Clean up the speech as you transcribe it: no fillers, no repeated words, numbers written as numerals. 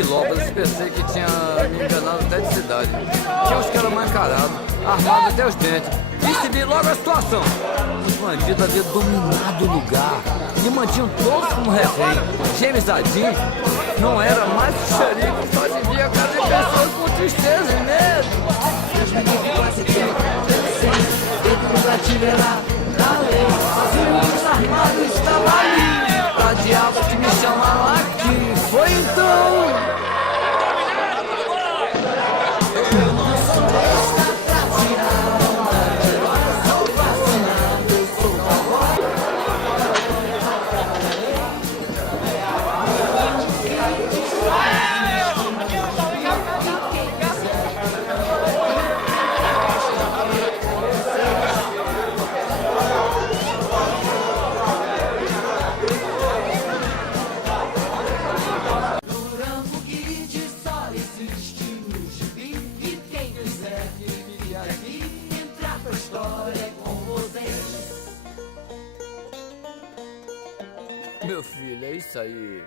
quilômetros, pensei que tinha me enganado até de cidade. Tinha uns caras mascarados, armados até os dentes. Percebi logo a situação. Os bandidos haviam dominado o lugar e mantinham todos como refém. James Adin não era mais o xerife, só se via cada pessoa com tristeza e medo. O gatilho era da lei, sozinho desarmado estava ali. Pra diabo que me chamaram aqui, foi então. Eu não sou besta pra tirar onda, eu sou fascinado, eu sou cowboy. Durango Kid só existe no gibi, e quem quiser vir aqui entrar pra história é com vocês. Meu filho, é isso aí.